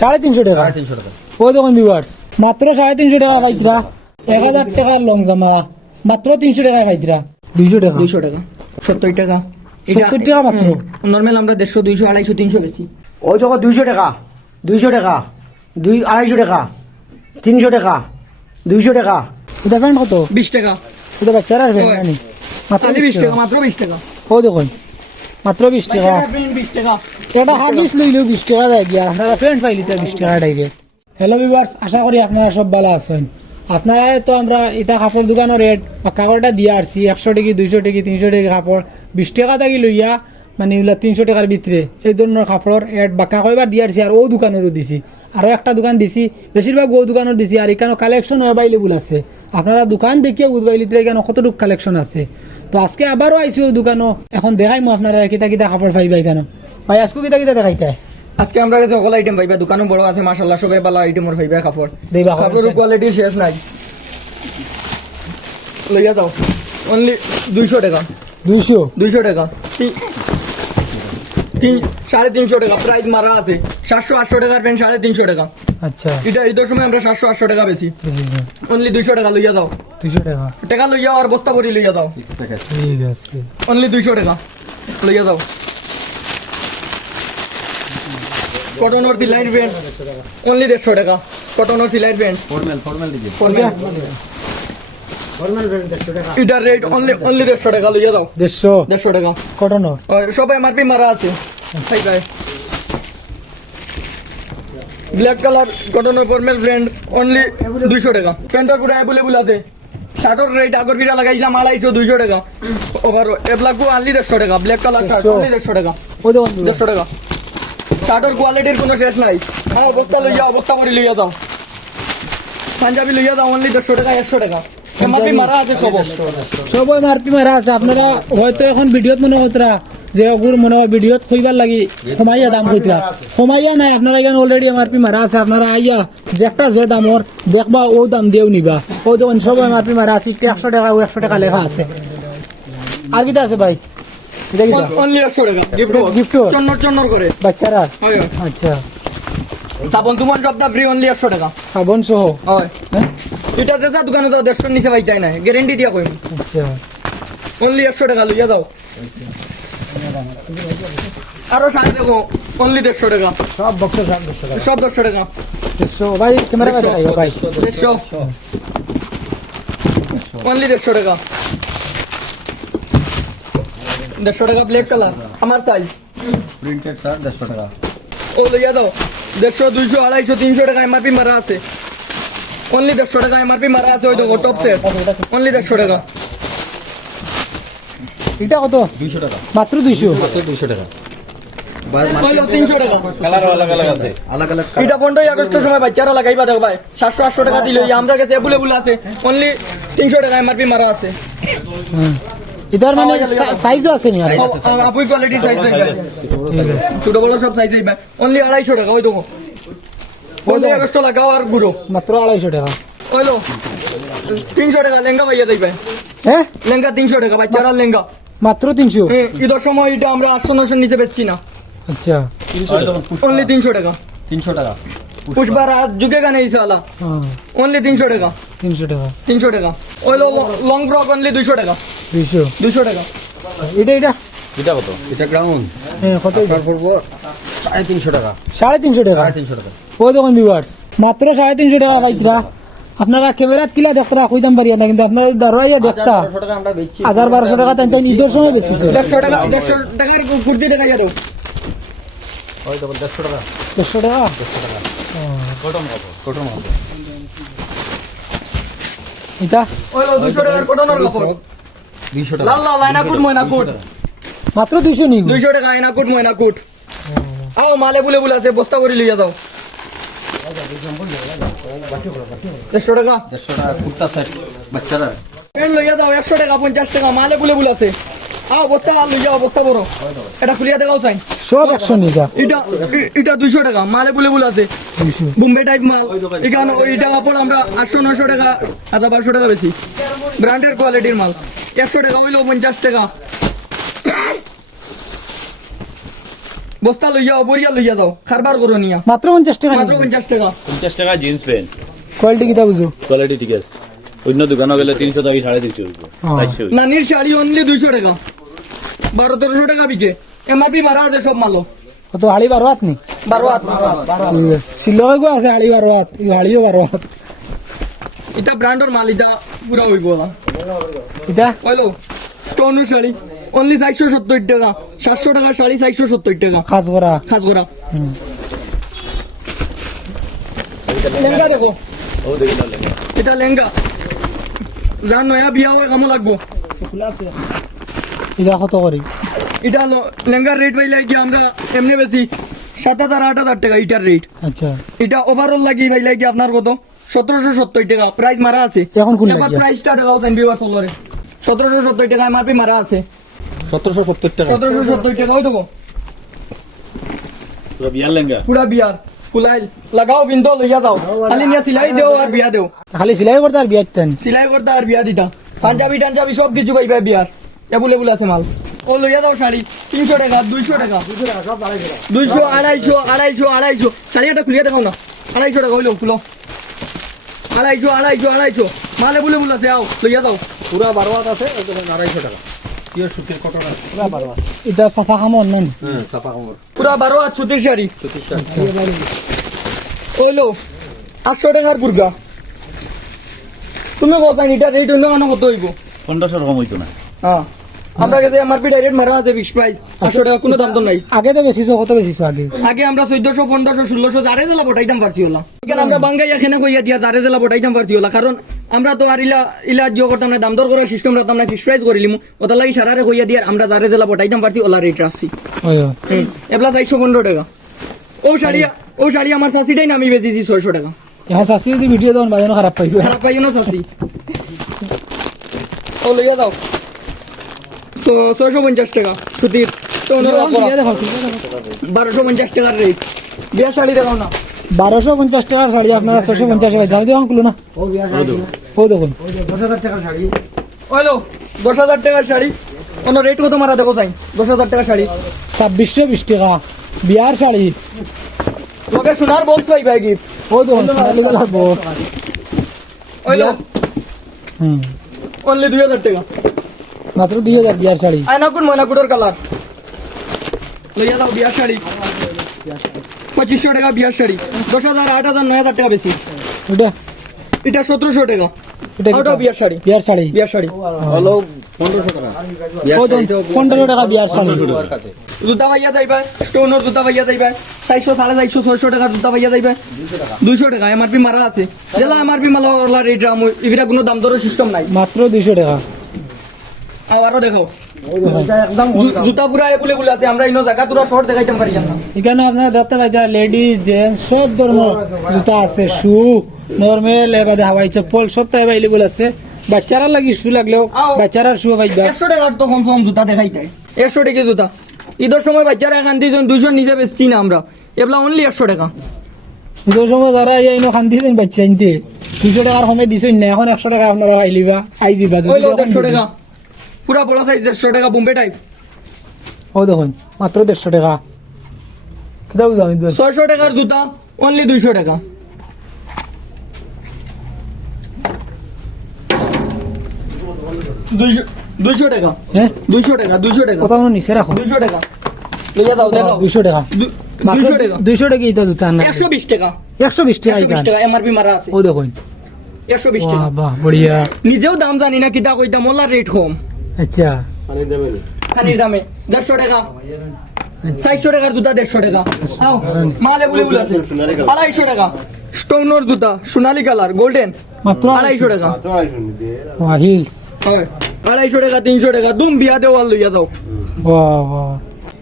350 টাকা। 350 টাকা। ওই দেখুন ভিউয়ার্স, মাত্র 350 টাকা পাইতরা। 1000 টাকার লং জামা মাত্র 300 টাকা পাইতরা। 200 টাকা, 200 টাকা, 70 টাকা, 70 টাকা মাত্র। নর্মাল আমরা 150, 200, 250, 300 বেশি। ওই দেখো 200 টাকা, 200 টাকা, 250 টাকা, 300 টাকা, 200 টাকা। এটা প্যান্ট কত? 20 টাকা, এটা বাচ্চারা আর প্যান্ট নানি মাত্র খালি 20 20 টাকা, টাকা। মাত্র 20 টাকা। ওই দেখুন মাত্র 20 টাকা। 20 টাকা। এটা হাগিস লইলেও 20 টাকা দেয় গিয়া, আপনারা প্যান্ট পাইলে তো 20 টাকা টাইপে। হ্যালো ভিউয়ার্স, আশা করি আপনারা সব ভালো আছেন। আপনারা তো আমরা এটা কাপড় দোকানের রেট বা কাপড়টা দিয়ে আসছি 100 টাকা, 200 টাকা, 300 টাকা কাপড় 20 টাকা থাকি লইয়া, মানে এগুলা 300 টাকার ভিতরে এই ধরনের কাপড়ের রেট বাক্কা কয়বার দিয়ে আসছি। আর ও দোকানেরও দিছি, আরও একটা দোকান দিছি, বেশিরভাগ ও দোকানের দিছি। আর এখানে কালেকশন অ্যাভেলেবল আছে, আপনারা দোকান দেখিয়ে বুঝবাইলি এখানে কতটুকু কালেকশন আছে। তো আজকে আবারও আইসি ও দোকানও, এখন দেখাইমো আপনারা কিতা কিতা কাপড় পাইবা এখানে। ভাই আজকে কিতা কিতা দেখাইতে আজকে আমরা কাছে সকল আইটেম পাইবা, দোকানও বড় আছে মাশাআল্লাহ, সবে ভালো আইটেমের পাইবা কাপড়। দেবা কাপড়ের কোয়ালিটি শেষ নাই। লইয়া যাও, অনলি 200 টাকা, 200 টাকা, 350 টাকা প্রাইস মারা আছে। 700-800 টাকার প্যান্ট 350 টাকা। আচ্ছা, এটা ঈদের সময় আমরা 700-800 টাকা বেশি, অনলি 200 টাকা লইয়া দাও। 200 টাকা, টাকা লইয়া আর বস্তা ভরি লইয়া দাও, ঠিক আছে। অনলি 200 টাকা লইয়া দাও। কটনের সিলাইট প্যান্ট অনলি 150 টাকা, কটনের সিলাইট প্যান্ট ফর্মাল দিকে। এটা রেট অনলি 150 টাকা লইয়া দাও। 150 টাকা কটনের। সব এমআরপি মারা আছে। তাই ভাই ব্ল্যাক কালার কটনের ফর্মাল ব্র্যান্ড অনলি 200 টাকা। প্যান্টের পুরো অ্যাভেলেবল আছে। শার্টের রেট আগর বিটা লাগাইছিলাম 250, 200 টাকা। ওভার এবলাকু অনলি 150 টাকা। ব্ল্যাক কালার শার্ট অনলি 150 টাকা, ওই দেখুন 150 টাকা। শার্টের কোয়ালিটির কোনো শেষ নাই। অবস্থা লইয়া, অবস্থা করে লইয়া দাও। পাঞ্জাবি লইয়া দাও অনলি 150 টাকা, 100 টাকা। এমআরপি মারা আছে সব। সবাই মারপি মারা আছে। আপনারা হয়তো এখন ভিডিওত মনে কতরা যে ওগুর মনে হয় ভিডিওত কইবার লাগি কমাইয়া দাম কইতরা, কমাইয়া নাই। আপনারা এখানে অলরেডি এমআরপি মারা আছে। আপনারা আইয়া যে একটা যে দামর দেখবা ও দাম দিয়েও নিবা। ওই দেখুন সব এমআরপি মারা আছে। 100 টাকা, 100 টাকা লেখা আছে। আর কিটা আছে ভাই? এটা কিটা? অনলি 100 টাকা। গিফট চন্নর করে বাচ্চারা। হয়। আচ্ছা, সাবন তোমার সবটা ফ্রি অনলি 100 টাকা। সাবন সহ। হয় এটা দেশা দোকানে তো 150 নিচে পাইতাই না, গ্যারান্টি দিয়া কইম। আচ্ছা, অনলি 100 টাকা লইয়া দাও। আরো শাড়ি দেখো অনলি 150 টাকা, সব বক্স 150 টাকা। সব 100 টাকা। 150 ভাই ক্যামেরা কাছে আইও ভাই। 150 অনলি 150 টাকা। 150 টাকা ব্ল্যাক কালার আমার সাইজ। প্রিন্টেড শার্ট 150 টাকা। ও লইয়া দাও। 150, 200, 250, 300 টাকা এমআরপি মারা আছে। অনলি 150 টাকা এমআরপি মারা আছে। ওই দেখো টপ সেট অনলি 150 টাকা। এটা কত? 200 টাকা। মাত্র 200। মাত্র 200 টাকা। হলো 300 টাকা। কালার আলাদা আছে। আলাদা এটা 15 আগস্টের সময় বাচ্চারা লাগাইবা দেখো ভাই। 700-800 টাকা দিলে আমরা কাছে অ্যাভেলেবল আছে। অনলি 300 টাকা এমআরপি মারা আছে। এটার মানে সাইজও আছে নি? আর আপুই কোয়ালিটি সাইজ হইবা, ছোট বড় সব সাইজ হইবা। অনলি 250 টাকা। ওই দেখো 15 আগস্ট লাগাও আর গুড়ো মাত্র 250 টাকা। ওইলো 300 টাকা লেহেঙ্গা ভাইয়া দিবে। হ্যাঁ, লেহেঙ্গা 300 টাকা, বাচ্চারা লেহেঙ্গা। মাত্র 300। ঈদের সময় এটা আমরা 800-900 নিচে বেচছি না। আচ্ছা, অনলি 300 টাকা। 300 টাকা। পুষ্পার হাত যুগে গানে ইসালা হ্যাঁ, অনলি 300 টাকা। 300 টাকা। 300 টাকা। ওইলো লং ফ্রক অনলি 200 টাকা। 200। 200 টাকা। এটা এটা কত? এটা গ্রাউন্ড। হ্যাঁ, কত? আপনার পড়বো 350 টাকা। 350 টাকা। 350 টাকা। ওই দেখুন ভিউয়ার্স, মাত্র 350 টাকা পাইতরা। আপনারা ক্যামেরাত কিলা দেখতরা কইতাম পারিয়া না, কিন্তু আপনারা দাঁড়াইয়া দেখতা 1200 টাকা আমরা বেচছি। 1000-1200 টাকা তাই ঈদের সময় বেশি। 150 টাকা, 150 টাকার কুর্তি টাকা ইয়ারো। ওই তো 150 টাকা। 150 টাকা। কটন কত? কটন কত? এটা ওইলো 200 টাকার কটনের কাপড়। 200 টাকা। লাল লাল আয়না কুট ময়না কুট। মাত্র 200 নি? 200 টাকা আয়না কুট ময়না কুট। আও মালে বুলে বুলে আছে, বস্তা করে লিয়া যাও। 150 টাকা। 150 টাকা কুর্তা সেট বাচ্চারা। প্যান্ট লইয়া যাও 100 টাকা, 50 টাকা মালে বুলে বুলে আছে। আও বস্তা মাল লইয়া, বস্তা বড়। এটা খুলিয়া দেখাও চাই। সব 100 নিকা। এটা 200 টাকা মালে বুলে বুলে আছে। বোম্বে টাইপ মাল। এখানে ওইটা কাপড় আমরা 800-900 টাকা, 1200 টাকা বেশি। ব্র্যান্ডের কোয়ালিটির মাল। 100 টাকা হইলো 50 টাকা। বস্তা লইয়া বরিয়া লইয়া যাও খারবার করো নিয়া মাত্র 50 টাকা মাত্র 50 টাকা 50 টাকা জিন্স প্যান্ট কোয়ালিটি কিতা বুঝো কোয়ালিটি ঠিক আছে অন্য দোকানে গেলে 300 টাকা 350 রুপি হ্যাঁ। 400 নানির শাড়ি অনলি 200 টাকা 1200 টাকা বিকে এমআরপি মারা আছে সব মালো কত হাড়ি 12 হাত নি 12 হাত ঠিক আছে সিলয় গো আছে হাড়ি 12 হাত এই হাড়িও 12 হাত এটা ব্র্যান্ডের মাল এটা পুরা হইব না এটা হ্যালো স্টোনের শাড়ি অনলি 470 টাকা 700 টাকা শাড়ি 470 টাকা কাজ করা খাস করা হুম। লেহেঙ্গা দেখো ও দেখি না লেগে এটা লেহেঙ্গা যার নয়া বিয়া হয় কামো লাগবো এটা কত করি এটা লেহেঙ্গার রেট পাইলে কি আমরা এমনি বেশি 7,000 8,000 টাকা এটার রেট আচ্ছা এটা ওভারঅল লাগি পাইলে কি আপনার কত 1770 টাকা প্রাইস মারা আছে এখন কোন এবার লাগিয়া? প্রাইসটা দেখাও সেন ভিউয়ার্স অলরে 1770 টাকা এমআরপি মারা আছে 1770 টাকা 1770 টাকা ওই দেখো পুরো বিয়ার লেঙ্গা পুরা বিয়ার ফুলাইল লাগাও বিন্দো লইয়া যাও খালি নিয়ে সিলাই দেও আর বিয়া দেও খালি সিলাই করতে আর বিয়ার তেন সিলাই করতে আর বিয়া দিতা পাঞ্জাবি টাঞ্জাবি সব কিছু পাইবা বিয়ার এবুল আছে মাল ও লইয়া যাও শাড়ি 300 টাকা 200 টাকা 200 250 শাড়ি একটা খুলিয়ে দেখাও না 250 টাকা হইলো খুলো 250 মাল এবুল আছে আও লইয়া যাও পুরো 12 হাত আছে ওটা 250 টাকা পিওর সুতির কটন আছে পুরো 12 হাত এটা সাফা খামন নেন হ্যাঁ চাপা কাপড় পুরা 12 হাত সুতির শাড়ি সুতির শাড়ি হইলো 800 টাকার বুরগা তুমি কত এটা রেট অন্য মানে কত হইব 1500 কম হইতো না হ্যাঁ আমরা কাছে এমআরপি ডাইরেক্ট মারা আছে ফিক্স প্রাইস 800 টাকা কোনো দাম তো নাই আগে তো বেশি কত বেশি আগে আগে আমরা 1400 1500 1600 জারে জেলা বটাইতাম পারছি হলা এখানে আমরা বাঙ্গাই এখানে কইয়া দিয়া জারে জেলা বটাইতাম পারছি হলা কারণ আমরা তো আর ইলা জিও করতাম না দাম দর করার সিস্টেম রাখতাম না ফিক্স প্রাইস করিলিমু ওটা লাগি সারারে কইয়া দিয়া আমরা জারে জেলা বটাইতাম পারছি ওলা রেট রাখছি ওই এবলা 415 টাকা ও শাড়ি আমার শাসিটাই নামি বেচিছি 600 টাকা এখন শাসি যদি ভিডিও দেন বাজানো খারাপ পাইবে খারাপ পাইও না শাসি ও লইয়া দাও 650 টাকা সুতির তো 1250 টাকার রেট বিয়া শাড়ি দেখাও না 1250 টাকার শাড়ি আপনারা 650 টাকা দাম দিও খুলো না ও দেখুন 10,000 টাকার শাড়ি হ্যালো 10,000 টাকার শাড়ি অন্য রেট কত মারা দেখো চাই 10,000 টাকার শাড়ি 2620 টাকা বিয়ার শাড়ি তোকে সোনার বক্স পাই ভাই গিফট ও দেখুন সোনালি কালার বড় হইলো হুম অনলি 2,000 টাকা মাত্র 2000 বিয়ার শাড়ি আয়নাকুর ময়নাকুটোর কালার লইয়া দাও বিয়ার শাড়ি 2500 টাকা বিয়ার শাড়ি 10,000 8,000 9,000 টাকা বেশি ওটা এটা 1700 টাকা এটা ওটাও বিয়ার শাড়ি বিয়ার শাড়ি বিয়ার শাড়ি হলো 1500 টাকা ও দেখুন 15 টাকা বিয়ার শাড়ি তোমার কাছে জুতা ভাইয়া যাইবা স্টোনের জুতা ভাইয়া যাইবা 400 450 600 টাকা জুতা ভাইয়া যাইবা 200 টাকা এমআরপি মারা আছে জেলা এমআরপি মালা ওলা রেট রাম ইভিরা কোনো দাম দরের সিস্টেম নাই মাত্র 200 টাকা আবারও দেখো জুতা পুরা এগুলো আছে আমরা ইনো জায়গা তোরা শর্ট দেখাইতাম পারি না এখানে আপনারা দেখতে পাইছেন লেডিস জেন্টস সব ধরনের জুতা আছে শু নরমাল এবারে হাওয়াই চপ্পল সব তাই अवेलेबल আছে বাচ্চারা লাগি শু লাগলেও বাচ্চারা শু পাইবা 100 টাকার তো কম কম জুতা দেখাইতে 100 টাকা জুতা ঈদের সময় বাচ্চারা এখান দিয়ে 200 নিজে বেচছি না আমরা এবলা অনলি 100 টাকা যে সময় যারা এইনো খান্দি দেন বাচ্চা আনতে 200 টাকার কমে দিছেন না এখন 100 টাকা আপনারা পাইলিবা আই যাবা হইলো 150 টাকা পুরা বড় সাইজ 150 টাকা বোম্বে টাইপ ও দেখুন মাত্র 150 টাকা কিটা বুঝাম 600 টাকার জুতা অনলি 200 টাকা দুইশো টাকা হ্যাঁ 200 টাকা 200 টাকা কত নিচে রাখো 200 টাকা লইয়া যাও দেখাও 200 টাকা 200 টাকা 200 টাকা এটা জুতা না 120 টাকা 120 টাকা 120 টাকা এমআরপি মারা আছে ও দেখুন 120 টাকা বাহ বাহ বড়িয়া নিজেও দাম জানি না কিতা কইতাম ওলা রেট কম আচ্ছা খানির দামে 150 টাকা 400 টাকার জুতা 150 টাকা আও মালে বলে আছে 250 টাকা স্টোনের জুতা সোনালী কালার গোল্ডেন মাত্র 250 টাকা হিলস হয় 250 টাকা 300 টাকা দুম বিয়া দেওয়াল লইয়া যাও বাহ বাহ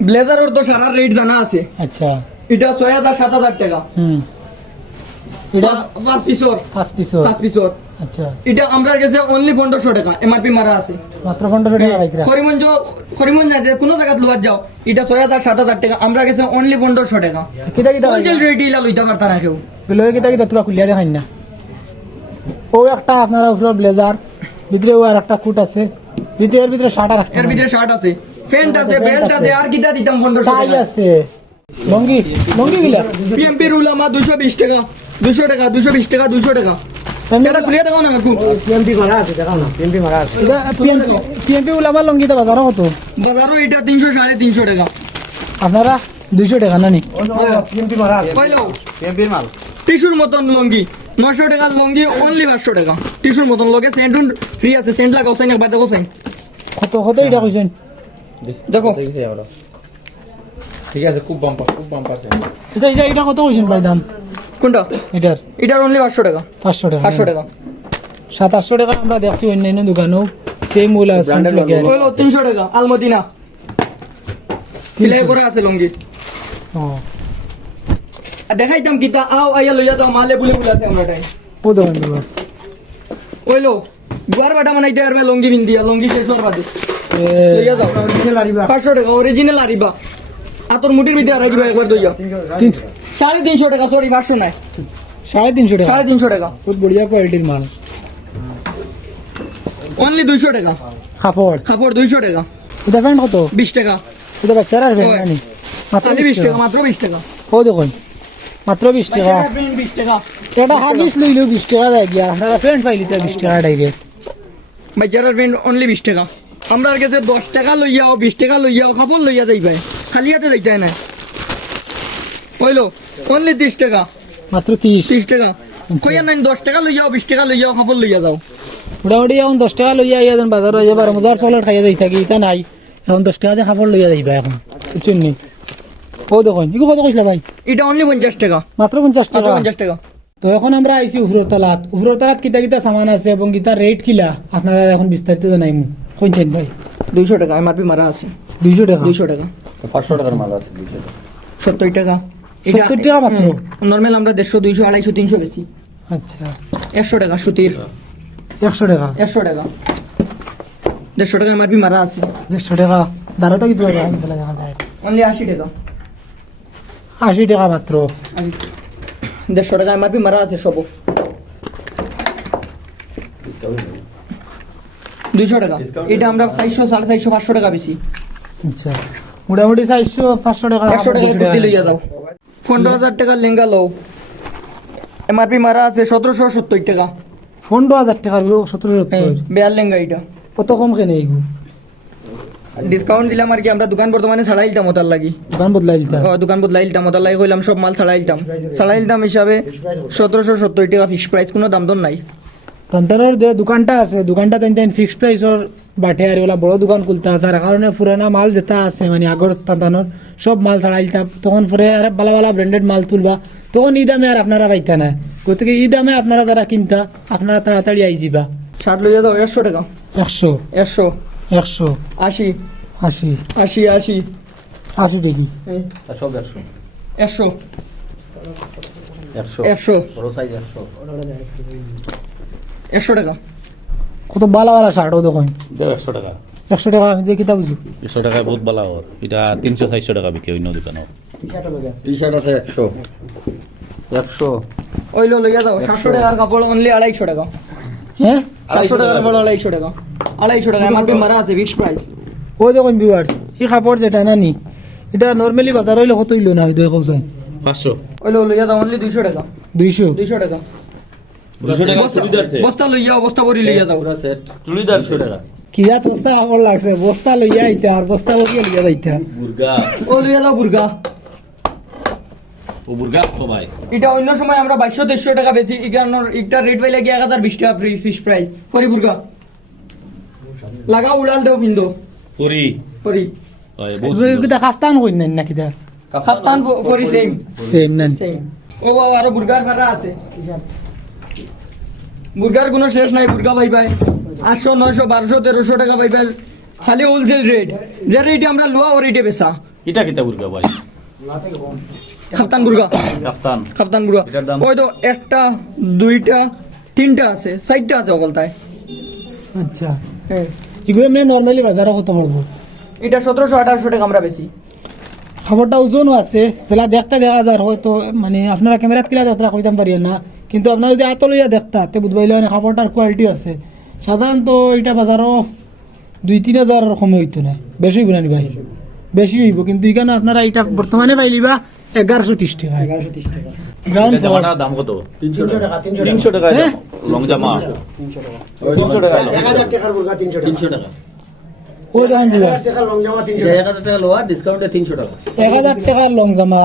ব্লেজারের তো সারা রেট জানা আছে আচ্ছা এটা 6000 7000 টাকা হুম এটা 5 পিসর 5 পিস 5 পিসর আচ্ছা এটা আমরা কাছে অনলি 1500 টাকা এমআরপি মারা আছে মাত্র 1500 টাকা রাখরা করিমগঞ্জ যে কোনো জায়গাত লোয়া যাও এটা 6000 7000 টাকা আমরা কাছে অনলি 1500 টাকা কিটা কিটা হোলসেল রেট ইলা লইতে পারতা না কেউ লয়ে কিটা কিটা তোরা খুলিয়া দেখাই না ও একটা আপনারা উপরে ব্লেজার ভিতরে ও আর একটা কোট আছে ভিতরে শার্ট আর এর ভিতরে শার্ট আছে প্যান্ট আছে বেল্ট আছে আর কিটা দিতাম 1500 টাই টাকা আছে লঙ্গি লঙ্গি গিলা পিএমপির উলামা 220 টাকা 200 টাকা 220 টাকা 200 টাকা এটা খুলিয়ে দেখো না কাকু পিএমপি মারা আছে দেখাও না পিএমপি মারা আছে পিএমপি উলামার লঙ্গিটা বাজারও কত বাজারও এটা 300 350 টাকা আপনারা 200 টাকা নানি পিএমপি মারা আছে কইলো পিএমপির মাল টিস্যুর মতন লঙ্গি 900 টাকা লঙ্গি অনলি 500 টাকা টিস্যুর মতন লগে সেন্ট ফ্রি আছে সেন্ট লাগাও সাইন একবার দেখো সাইন কত কত এটা কইছেন দেখো ঠিক আছে খুব বাম্পার এটা এটা এটা কত কইছেন ভাই দাম কোনটা এটার এটার অনলি 500 টাকা 500 টাকা 500 টাকা 700 টাকা আমরা দেখছি অন্যান্য দোকানেও সেই মূল আছে কইলো 300 টাকা আলমদিনা সিলাই করে আছে লঙ্গি দেখাইতাম কিতা আও আইয়া লইয়া দাও মালে বলে আছে আমরা টাই ও দোকান দিবা কইলো দুয়ার বাটা বানাইতে আর লঙ্গি বিন্দিয়া লঙ্গি শেষ হওয়ার বাদে লইয়া দাও 500 টাকা অরিজিনাল আরিবা আতর মুটির ভিতরে আর দিবা একবার দইয়া 350 টাকা সরি 500 নাই 350 টাকা 350 টাকা বহুত বড়িয়া কোয়ালিটির মাল অনলি 200 টাকা কাপড় কাপড় 200 টাকা এটা প্যান্ট কত 20 টাকা এটা বাচ্চারা প্যান্ট নানি মাত্র খালি 20 20 টাকা টাকা মাত্র 20 টাকা ও দেখুন মাত্র 20 টাকা 20 টাকা এটা হাগিস লইলেও 20 টাকা দেয় গিয়া আপনারা প্যান্ট পাইলি তো 20 টাকা ডাইরেক্ট বাচ্চারার প্যান্ট অনলি 20 টাকা আমরা আর কাছে 10 টাকা লইয়াও 20 টাকা লইয়াও কাপড় লইয়া যাইবাই খালি হাতে যাইতে না কইলো অনলি 30 টাকা মাত্র 30 30 টাকা কইয়া নাই 10 টাকা লইয়াও 20 টাকা লইয়াও কাপড় লইয়া যাও মোটামুটি এখন 10 টাকা লইয়া আইয়া যেন বাজারে যাই 12 মজার চকলেট খাইয়া যাই থাকি এটা নাই এখন 10 টাকা দিয়ে কাপড় লইয়া যাইবা এখন বুঝছেন নি ও দেখুন ইগো কত কইলা ভাই এটা অনলি 50 টাকা মাত্র 50 টাকা 50 টাকা তো এখন আমরা আইছি উপরের তলাত কিতা কিতা সামান আছে এবং কিতা রেট কিলা আপনারা এখন বিস্তারিত জানাইমু কইছেন ভাই 200 টাকা এমআরপি মারা আছে 200 টাকা 200 টাকা 500 টাকার মাল আছে 200 টাকা 70 টাকা 70 টাকা মাত্র নরমাল আমরা 150 200 250 300 বেশি আচ্ছা 100 টাকা সুতির 100 টাকা 100 টাকা 150 টাকা এমআরপি মারা আছে 150 টাকা দাঁড়াতো কি দেখা যায় অনলি 80 টাকা 80 টাকা মাত্র 150 টাকা এমআরপি মারা আছে সব 200 টাকা এটা আমরা 400 450 500 টাকা বেশি আচ্ছা মোটামুটি 400 500 টাকা 100 টাকা কুর্তি লইয়া যাও 15000 টাকা লেহেঙ্গা লও এমআরপি মারা আছে 1770 টাকা 15000 টাকা 1770 বেয়ার লেহেঙ্গা এটা কত কম কেন এইগু ডিসকাউন্ট দিলাম আর কি আমরা দোকান বর্তমানে ছাড়াই দিতাম ওটার লাগি দোকান বদলাই দিতা দোকান বদলাই দিতাম ওটার লাগি কইলাম সব মাল ছাড়াই দিতাম হিসাবে 1770 টাকা ফিক্স প্রাইস কোনো দাম দর নাই তন্তরের যে দোকানটা আছে দোকানটা তেন ফিক্সড প্রাইসর বাটে আর ওলা বড় দোকান খুলতে আছে আর কারণে পুরানা মাল যেটা আছে মানে আগর তান্তানোর সব মাল ছাড়াই দিতাম তখন পরে আর ভালো ভালো ব্র্যান্ডেড মাল তুলবা তখন এই দামে আর আপনারা পাইতা না গতিকে এই দামে আপনারা যারা কিনতা আপনারা তাড়াতাড়ি আই যাবা শার্ট লইয়া দাও 100 টাকা 100 100 100 80 80 80 80 80 টাকি সব 100 100 100 100 বড় সাইজ 100 টাকা কত ভালো ভালো শার্টও দেখুন 100 টাকা 100 টাকা আমি কিতা বুঝি 100 টাকা বহুত বালা ওর এটা 300 400 টাকা বিকে অন্য দোকানে টি-শার্ট আছে 100 ওইলো লইয়া দাও 700 টাকার কাপড় অনলি 250 টাকা হ্যাঁ 700 টাকার কাপড় 250 টাকা 250 টাকা এমআরপি মারা আছে ফিক্স প্রাইস ও দেখুন ভিউয়ার্স এই কাপড় যেটা নানি এটা নরমালি বাজার হইলে কত হইলো না দেখো কৌশন 500 ওইলো লইয়া দাও অনলি 200 টাকা 200 200 টাকা 200 টাকা চুড়িদার সেট বস্তা লইয়া বস্তা ভরি লইয়া দাও পুরো সেট চুড়িদার 200 টাকা কি যা বস্তা কাপড় লাগছে বস্তা লইয়া আইতা আর বস্তা বসিয়ে লইয়া যাইতা বুরগা ও লইয়া দাও বুরগা ও বুরগা তো ভাই এটা অন্য সময় আমরা 2200 টাকা বেশি একটা রেট পাইলে 1020 টাকা ফ্রি ফিশ প্রাইস পরি বুরগা লাগা উড়াল দেও বিন্দু পুরি পরি হয় বহুত কিতা কাস্তান কই নাই না কিতা খাপ্তান পরি সেম সেম নেন সেম ও আর বুরগার ভাড়া আছে বুরগার কোনো শেষ নাই বুরগা ভাই ভাই 800 900 1200 1300 টাকা ভাই ভাই খালি হোলসেল রেট যে রেটে আমরা লোয়া ও রেটে বেচা এটা কিটা বুরগা ভাই খাপ্তান বুরগা কাফতান খাপ্তান বুরগা এটার দাম? ওই তো একটা দুইটা তিনটা আছে চারটা আছে অকলতায় আচ্ছা হ্যাঁ এগুলো এমনি নরমালি বাজারে কত পড়বো এটা 1700 1800 টাকা আমরা বেশি খাবারটা ওজনও আছে যেটা দেখতে দেখা যায় হয়তো মানে আপনারা ক্যামেরাত কিলা দেখতে কইতাম পারি না কিন্তু আপনারা যদি আত লইয়া দেখতা তে বুঝবাইলে মানে খাবারটার কোয়ালিটি আছে সাধারণত এটা বাজারও 2-3 হাজার কমে হইতো না বেশি হইব না নি ভাই বেশি হইব, কিন্তু এখানে আপনারা এটা বর্তমানে পাইলিবা 1130 টাকা। 1130 টাকা। গ্রাউন্ড এটা ফ্লোর জামাটার দাম কত? 300 টাকা, 300 টাকা। 300 টাকা হ্যাঁ? লং জামা। 300 টাকা। 300 টাকা লং। 1000 টাকার বুরকা 300 টাকা। 300 টাকা ওই দেখেন 1000 ভিউয়ার্স, টাকার লং জামা 300 এটা টাকা। 1000 টাকা লোয়া ডিসকাউন্টে 300 টাকা 1000 টাকার লং জামা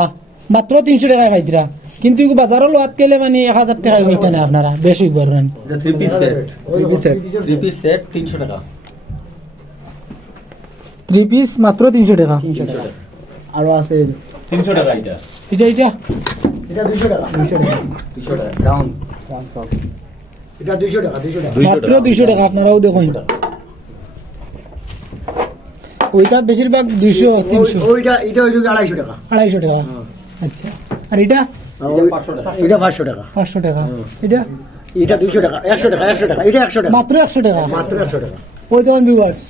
মাত্র 300 টাকা পাইতরা, কিন্তু বাজারও লোয়াত গেলে মানে 1000 টাকা হইতে না আপনারা বেশি বলেন। এটা 3 পিস সেট ওই set। 3 পিস সেট 300 টাকা 3 পিস মাত্র 300 টাকা। 300 টাকা। আরো আছে 300 টাকা এটা। এটা এটা 200 টাকা। 200 টাকা। 200 টাকা ডাউন এটা 200 টাকা। 200 টাকা। 200 মাত্র 200 টাকা, আপনারাও দেখুন। ওইটা বেশিরভাগ 200 300 ওইটা এটা হইলো 250 টাকা। 250 টাকা। আচ্ছা, আর এটা এটা 500 টাকা এটা 500 টাকা। 500 টাকা। এটা এটা 200 টাকা। 100 টাকা। 100 টাকা। এটা 100 টাকা। মাত্র 100 টাকা। মাত্র 100 টাকা। ওই দেখুন ভিউয়ার্স,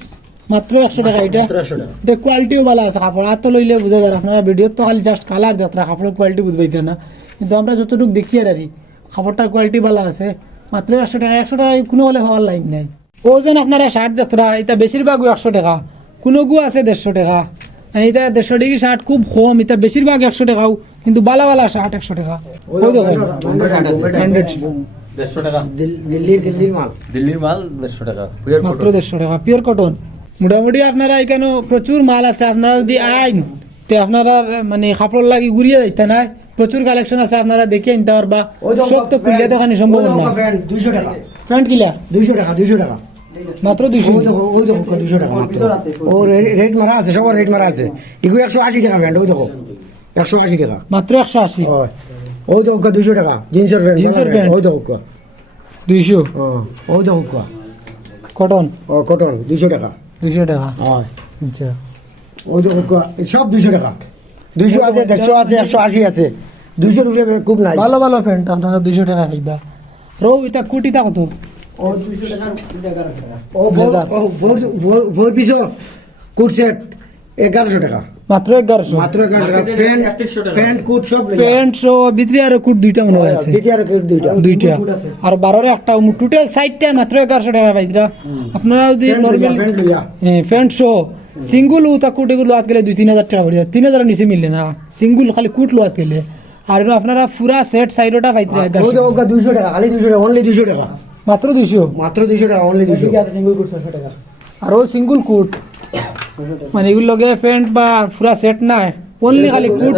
মাত্র 100 টাকা। এটা মাত্র 100 টাকা। এটা কোয়ালিটিও ভালো আছে, কাপড় আর তো লইলে বোঝা যায়। আপনারা ভিডিও তো খালি জাস্ট কালার দেখরা, কাপড়ের কোয়ালিটি বুঝবাইতে না, কিন্তু আমরা যতটুকু দেখি আর কি কাপড়টার কোয়ালিটি ভালো আছে। মাত্র 100 টাকা। 100 টাকায় কোনো হলে হওয়ার লাইন নাই। ও যেন আপনারা শার্ট দেখরা, এটা বেশিরভাগ 100 টাকা, কোনো গু আছে 150 টাকা। আর এটা 150 টাকা শার্ট খুব কম, এটা বেশিরভাগ 100 টাকাও, কিন্তু বালা বালা শার্ট 100 টাকা। ওই দেখুন 100 150 টাকা দিল্লির মাল। দিল্লির মাল 150 টাকা মাত্র 150 টাকা পিওর কটন। মোটামুটি আপনারা এখানে প্রচুর মাল আছে, আপনারা যদি আইন তে আপনারা মানে কাপড় লাগি ঘুরিয়ে যাইতে না, প্রচুর কালেকশন আছে, আপনারা দেখে আনতে পারবা। সব তো খুললে দেখানি সম্ভব না। 200 টাকা। ফ্রন্ট কিলা 200 টাকা। 200 টাকা। মাত্র 200। ওই দেখো 200 টাকা মাত্র। ও রেট মারা আছে, সবার রেট মারা আছে। এগুলো 180 টাকা ব্যান্ড। ওই দেখো 180 টাকা। মাত্র 180। ওই দেখো 200 টাকা জিন্সের প্যান্ট। জিন্সের প্যান্ট। ওই দেখো 200 ওই দেখো কটন। ও কটন 200 টাকা। 200 টাকা। হয় আচ্ছা, ওই দেখো সব 200 টাকা। 200 আছে, 150 আছে, 180 আছে। 200 রুপিয়া খুব নাই। ভালো ভালো প্যান্ট আপনারা 200 টাকা খাইবা। রো এটা কুটিটা কত? ও 200 টাকা। ও ফোর পিসর কোট সেট 1100 টাকা। মাত্র 1100। মাত্র 1100 টাকা। প্যান্ট কোট সব প্যান্ট সহ ভিতরে আর কুট দুইটা মনে হয় আছে। দ্বিতীয় দুইটা। দুইটা আর 12 একটা টোটাল 60টা মাত্র 1100 টাকা পাইরা। আপনারা যদি নরমাল প্যান্ট লইয়া প্যান্ট সহ সিঙ্গল তা কুট এগুলো হাত গেলে 2-3000 টাকা পড়ে যায়। 3000 নিচে মিললে না সিঙ্গল খালি কুট লো হাত গেলে। আর আপনারা পুরা সেট সাইডটা পাইতে ওই দেখো 200 টাকা। খালি 200 টাকা। অনলি 200 টাকা। মাত্র 200। মাত্র 200 টাকা। অনলি 200। সিঙ্গেল কোট 600 টাকা। আর ও সিঙ্গল কুট মানে এগুলো লগে প্যান্ট বা পুরা সেট না, অনলি খালি কুট।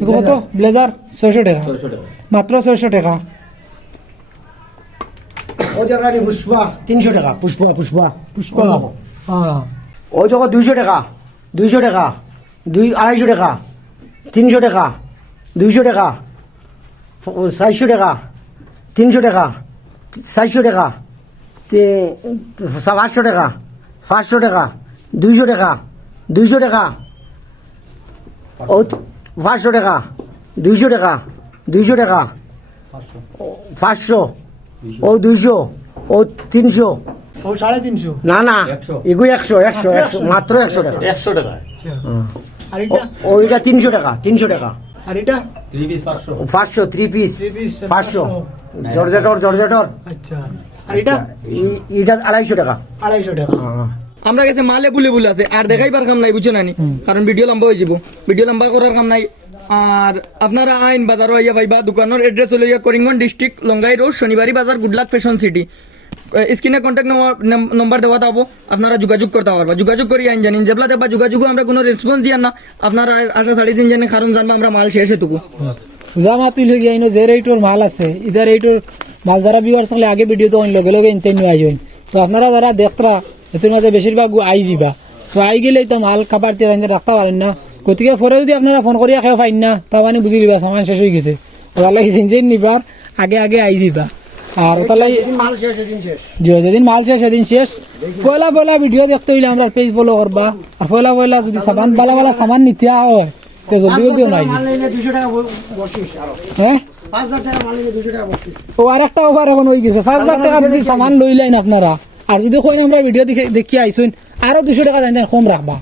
এগুলো কত? ব্লেজার 600 টাকা। 600 টাকা মাত্র 600 টাকা। ওই দেখো পুষ্পা 300 টাকা। পুষ্পা পুষ্পা হ্যাঁ ওই দেখো 200 টাকা। 200 টাকা। 250 টাকা। 300 টাকা। 200 টাকা। 400 টাকা। 300 টাকা। 400 টাকা। 500 টাকা। 500 টাকা। 200 টাকা। 200 টাকা। ও 500 টাকা। 200 টাকা। 200 টাকা। 500। ও 200। ও 300। ও 350। না না 100 এগুলো 100 মাত্র 100 টাকা। 100 টাকা। আর এটা ওইটা 300 টাকা। 300 টাকা। আর এটা 3 পিস 500 500 3 পিস 500 জর্জেটর আচ্ছা, আর এটা এটা 250 টাকা। 250 টাকা। আমরা কাছে মালে বুলে আছে আর দেখাইবার কাম নাই বুঝছো নানি, কারণ ভিডিও লম্বা হয়ে যাব। ভিডিও লম্বা করার কাম নাই। আর আপনারা আইন বাজারও আইয়া পাইবা। দোকানের এড্রেস হলো করিমগঞ্জ ডিস্ট্রিক্ট লঙ্গাই রোড শনিবারি বাজার গুডলাক ফ্যাশন সিটি। স্ক্রিনে কন্ট্যাক্ট নম্বর দেওয়া থাকবো, আপনারা যোগাযোগ করতে পারবা। যোগাযোগ করি আইন জানিন যেবলা যাবা যোগাযোগ আমরা কোনো রেসপন্স দিয়ান না, আপনারা আশা 3.5 জানেন কারণ জানবা আমরা মাল শেষ হেতুকু জামা তুই লগে আইনো যে রেটর মাল আছে ইদার রেটর মাল যারা ভিউয়ার সঙ্গে আগে ভিডিও তো লগে লগে ইনতে নিয়ে আইন। তো আপনারা যারা দেখতরা এর মাঝে বেশিরভাগ আই যাবা, তো আই গেলেই তো মাল খাবার দিয়ে রাখতে পারেন না। গতিকে পরে যদি আপনারা ফোন করিয়া খেয়ে পাইন না তা মানে বুঝি দিবা সামান শেষ হয়ে গেছে। ওলা জিন নিবার আগে আগে আই যাবা। আর তাহলে মাল শেষ সেদিন শেষ। যেদিন মাল শেষ সেদিন শেষ। পয়লা পয়লা ভিডিও দেখতে হইলে আমরা পেজ ফলো করবা। আর পয়লা পয়লা যদি সামান বালা বালা সামান নিতে হয় তো জলদি জলদিও নাই। মাল নিলে 200 টাকা বসিস আরো। হ্যাঁ 5000 টাকা মাল নিলে 200 টাকা বসিস। ও আর একটা অফার এখন হয়ে গেছে 5000 টাকা যদি সামান লইলেন আপনারা, আর যদি কইন আমরা ভিডিও দেখে দেখি আইসুন আরো 200 টাকা দেন কম রাখবা।